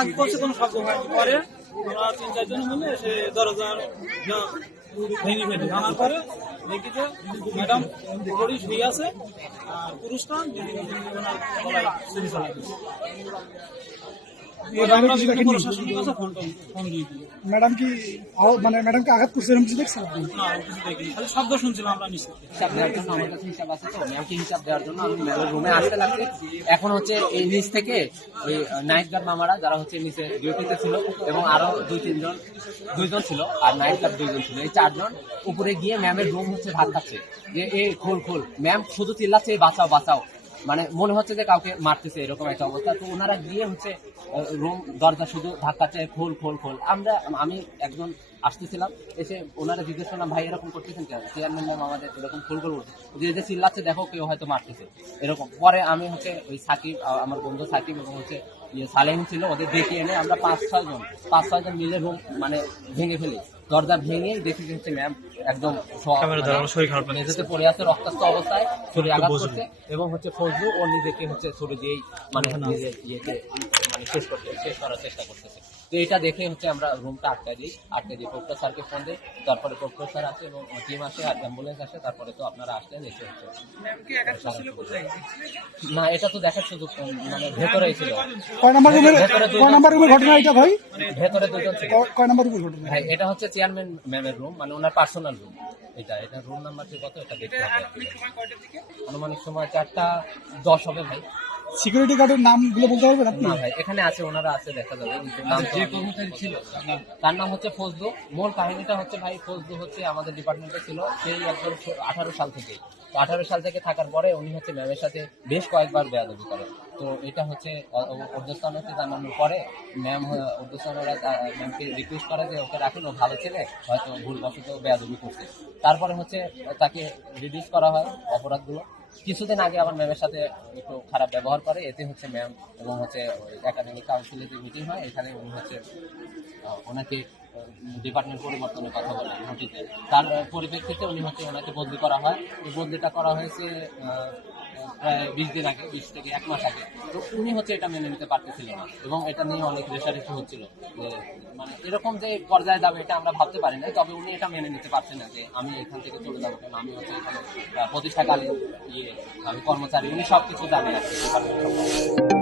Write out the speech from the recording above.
আগে করছে কোনো শব্দ হয়নি। পরে ওরা 3-4 জন মিলে সে দরজার ভেঙে ফেলি, ভাঙার পরে দেখি যে ম্যাডাম বডি শুয়ে আছে, আর পুরুষটা ওনার গলায় ছুরি চালাচ্ছে। ম্যাডাম কি মানে ম্যাডামকে আঘাত করছে এরকম কিছু দেখছেন আপনি? না, কিছু দেখিনি, খালি শব্দ শুনছিলাম আমরা নিচে। হিসাব দেওয়ার জন্য আমার কাছে হিসাব আছে, তো ম্যামকে হিসাব দেওয়ার জন্য আমি ম্যামের রুমে আসতে লাগছে। এখন হচ্ছে এই নিচ থেকে ওই নাইট গার্ড মামারা যারা হচ্ছে নিচে ডিউটিতে ছিল এবং আরো 2-3 জন ছিল, আর নাইট গার্ড 2 জন ছিল, এই 4 জন উপরে গিয়ে ম্যামের রুম হচ্ছে ধাক্কাচ্ছে যে এ খোল খোল। ম্যাম শুধু চিল্লাচ্ছে বাঁচাও বাঁচাও, মানে মনে হচ্ছে যে কাউকে মারতেছে এরকম একটা অবস্থা। তো ওনারা গিয়ে হচ্ছে রুম দরজা শুধু ধাক্কাচ্ছে খোল খোল খোল। আমি একজন আসতেছিলাম, এসে ওনারা জিজ্ঞেস করলাম ভাই এরকম করতেছেন কেন? চেয়ারম্যান ম্যাম আমাদের এরকম খোল খোল বলছে, যে চিল্লাচ্ছে দেখো কেউ হয়তো মারতেছে এরকম। পরে আমি হচ্ছে ওই সাকিব, আমার বন্ধু সাকিব এবং হচ্ছে সালেম ছিল, ওদের ডেকে এনে আমরা 5-6 জন মিলে রুম মানে ভেঙে ফেলি। দরজা ভেঙে দেখি হচ্ছে ম্যাম একদম মেঝেতে পড়ে আছে রক্তাক্ত অবস্থায়, ছুরি আঘাত করছে এবং হচ্ছে ফজলু ও নিজেকে হচ্ছে ছুরি দিয়েই মানে নিজের ইয়েতে মানে শেষ করার চেষ্টা করতেছে। তো এটা দেখে হচ্ছে আমরা রুমটা আটকে দিই। প্রক্টর স্যারকে ফোন দিই, তারপরে প্রক্টর স্যার আসে এবং টিম আসে আর অ্যাম্বুলেন্স আসে। তারপরে তো আপনারা আসলেন, এসে হচ্ছে না, এটা তো দেখার সুযোগ মানে ভেতরেই ছিল। কয় নাম্বার রুমের ঘটনা এটা ভাই? ভেতরে 2 জন ছিল। কয় নাম্বার রুমের ঘটনা ভাই? এটা হচ্ছে চেয়ারম্যান ম্যামের রুম, মানে ওনার পার্সোনাল রুম। এটা রুম নাম্বার কত এটা দেখতে হবে। আনুমানিক সময় 4:10 হবে ভাই। সিকিউরিটি গার্ডের নামগুলো বলতে পারবেন আপনি? না ভাই, এখানে আছে, ওনারা আছে, দেখা যাবে, কিন্তু নাম যে কর্মচারী ছিল তার নাম হচ্ছে ফজলু। মূল কাহিনীটা হচ্ছে ভাই, ফজলু হচ্ছে আমাদের ডিপার্টমেন্টে ছিল সেই একদম 18 সাল থেকে। তো 18 সাল থেকে থাকার পরে উনি হচ্ছে ম্যামের সাথে বেশ কয়েকবার বেয়াদবি করে। তো এটা হচ্ছে ঊর্ধ্বস্থান হচ্ছে জানানোর পরে ম্যাম ঊর্ধ্বস্থানরা ম্যামকে রিকোয়েস্ট করে যে ওকে রাখুন, ও ভালো ছেলে, হয়তো ভুলবশত বেয়াদবি করছে। তারপরে হচ্ছে তাকে রিডিউস করা হয় অপরাধগুলো। কিছুদিন আগে আবার ম্যামের সাথে একটু খারাপ ব্যবহার করে, এতে হচ্ছে ম্যাম এবং হচ্ছে একাডেমিক কাউন্সিলের যে মিটিং হয় এখানে উনি হচ্ছে ওনাকে ডিপার্টমেন্ট পরিবর্তনের কথা বলেন নোটিশে। তার পরিপ্রেক্ষিতে উনি হচ্ছে ওনাকে বদলি করা হয়। এই বদলিটা করা হয়েছে প্রায় 20 দিন আগে, 20 থেকে 1 মাস আগে। তো উনি হচ্ছে এটা মেনে নিতে পারতেছিল না এবং এটা নিয়ে অনেক রেশারেশি হচ্ছিল যে মানে এরকম যে পর্যায়ে যাবে এটা আমরা ভাবতে পারি না। তবে উনি এটা মেনে নিতে পারছেন না যে আমি এখান থেকে চলে যাবো কেন, আমি হচ্ছে এখানে প্রতিষ্ঠাকালীন আমি কর্মচারী, উনি সবকিছু জানেন আর কি ডিপার্টমেন্ট সম্পর্কে।